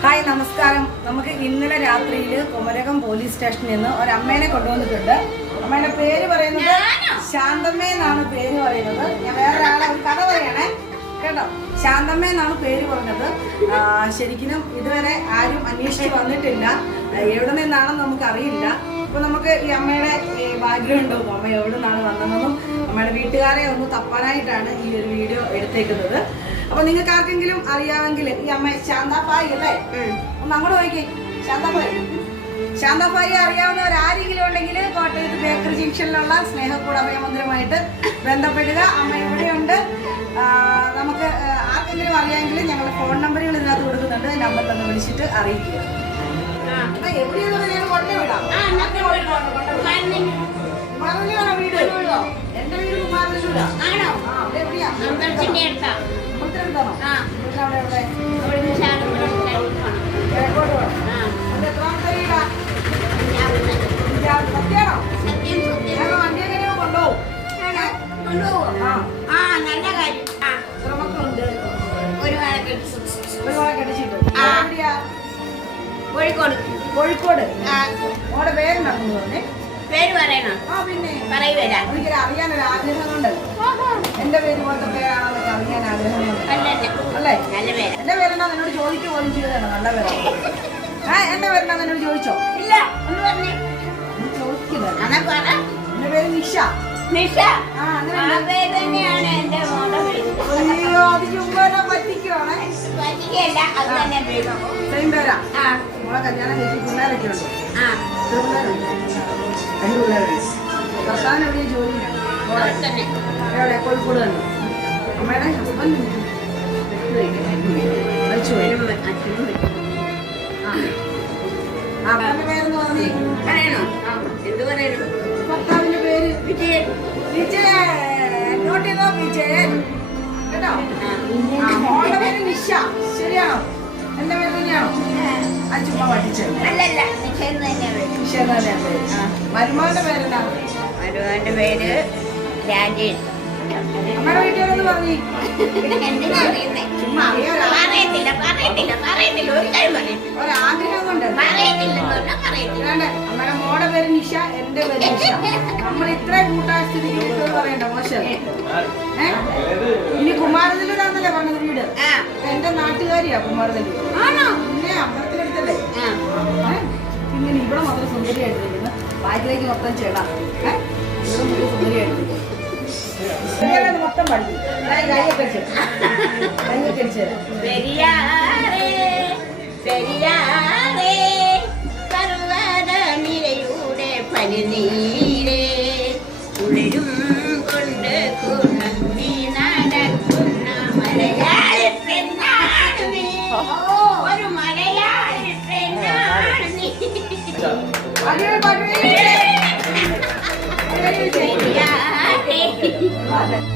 Hi നമസ്കാരം. നമുക്ക് ഇന്നലെ രാത്രിയിൽ കുമരകം പോലീസ് സ്റ്റേഷനിൽ നിന്ന് ഒരമ്മേനെ കൊണ്ടുവന്നിട്ടുണ്ട്. അമ്മേന്റെ പേര് പറയുന്നത് ശാന്തമ്മ എന്നാണ് പേര് പറയുന്നത്. ഞാൻ വേറെ ആളെ ഒരു കഥ പറയണേ. കേട്ടോ? ശാന്തമ്മ എന്നാണ് പേര് പറഞ്ഞത്. ശരിക്കും ഇതുവരെ ആരും അന്വേഷിച്ച് വന്നിട്ടില്ല. എവിടെ നിന്നാണെന്ന് നമുക്ക് അറിയില്ല അപ്പൊ നമുക്ക് ഈ അമ്മയുടെ ബാക്ക്ഗ്രൗണ്ടും അമ്മ എവിടെ നിന്നാണ് വന്നതെന്നും അമ്മയുടെ വീട്ടുകാരെ ഒന്ന് തപ്പാനായിട്ടാണ് ഈ ഒരു വീഡിയോ എടുത്തേക്കുന്നത്. അപ്പൊ നിങ്ങൾക്ക് ആർക്കെങ്കിലും അറിയാമെങ്കിൽ ഈ അമ്മ ശാന്താപ്പായി അല്ലേ? ഒന്ന് അങ്ങോട്ട് നോക്കി. ശാന്താപ്പായി. ശാന്താപ്പായി അറിയാവുന്നവർ ആരെങ്കിലും ഉണ്ടെങ്കിൽ കോട്ടയത്ത് ബേക്കറി ജംഗ്ഷനിലുള്ള സ്നേഹക്കൂട അഭയമന്ദിരമായിട്ട് ബന്ധപ്പെടുക. അമ്മ ഇവിടെയുണ്ട്. നമുക്ക് ആർക്കെങ്കിലും അറിയാമെങ്കിൽ ഞങ്ങൾ ഫോൺ നമ്പറുകൾ ഇതിനകത്ത് കൊടുക്കുന്നുണ്ട്. നമ്പറിൽ ഒന്ന് വിളിച്ചിട്ട് അറിയിക്കുക. എവിടെയാണെന്ന് ഞാൻ കൊണ്ടുവിടാം വീട്. എന്റെ വീട് ആണോ? അവിടെ എവിടെയാ? അവിടെ കോഴിക്കോട്. കോഴിക്കോട്? പറഞ്ഞേ പേര് പറയണോ. ആ പിന്നെ. പറയുവരാ എനിക്കൊരു അറിയാനൊരു ആഗ്രഹം കൊണ്ട് എന്റെ പേര് പോലത്തെ പേരാണെന്നൊക്കെ എന്റെ പേരെന്നാ എന്നോട് ചോദിക്കുക പോലും ചെയ്തതാണ്. നല്ല പേരാണ് ആ എന്റെ പേരെന്താ എന്നോട് ചോദിച്ചോ? ഇല്ല എന്റെ പേര് നിഷ. നിഷ? പേര് പേര് അയ്യോ അത് ചുമ്മാ പറ്റിക്കുവാണേ. പറ്റിക്കല്ല അത് തന്നെ പേര്. സെയിം പേരാ. ആ. മോളെ കല്യാണം കഴിച്ച് പിള്ളേരൊക്കെ ഉണ്ട്. രണ്ട് പിള്ളേരുണ്ട്. ഭർത്താവിന് എവിടെയും ജോലിയാണ് അവിടെ തന്നെ. കോഴിക്കോട് തന്നെ. അമ്മയുടെ ഹസ്ബൻഡ് പറയണോ? എന്ത് പറയണം? ഭർത്താവിന്റെ പേര് വിജയൻ. വിജയൻ. നോട്ട് ചെയ്തോ വിജയൻ? കേട്ടോ? മോളുടെ പേര് നിഷ. ശരിയാണോ? എന്റെ പേര് തന്നെയാണോ? ആ. ചുമ്മാ പഠിച്ചത് അല്ലല്ല നിഷേന്ന് തന്നെ പേര്. നിഷ തന്നെയാണ് മരുമകളുടെ പേരെന്താ? മരുമകന്റെ പേര് രാജേഷ്. അമ്മയുടെ വീട്ടിലോന്ന് പറഞ്ഞു. ഒരാഗ്രഹം കൊണ്ട് അമ്മയുടെ മോടെ പേര് നിഷ എന്റെ പേര് നിഷ. നമ്മൾ ഇത്രേ വീട്ടിൽ പറയണ്ട മോശം. ഇനി കുമാരതിലൂരാന്നല്ലേ പറഞ്ഞത് വീട്? എന്റെ നാട്ടുകാരിയാ കുമാരനെല്ലൂർ. ആണോ? പിന്നെ അമ്പലത്തിനടുത്തല്ലേ? ഇങ്ങനെ ഇവിടെ മാത്രം സുന്ദരിയായിട്ടിരിക്കുന്നു. ബാക്കിലേക്ക് മൊത്തം ചേടാ? ഇവിടെ സുന്ദരിയായിട്ടിരിക്കുന്നു. മൊത്തം തരാം. പെരിയാറേ പെരിയാറേ പർവത നിരയുടെ പനിനീരേ കുളിരും കൊണ്ട് കുണങ്ങി നടക്കുന്ന മലയാളി പെണ്ണാണ് ഒരു മലയാളി പെണ്ണാണ് നീ 一起乱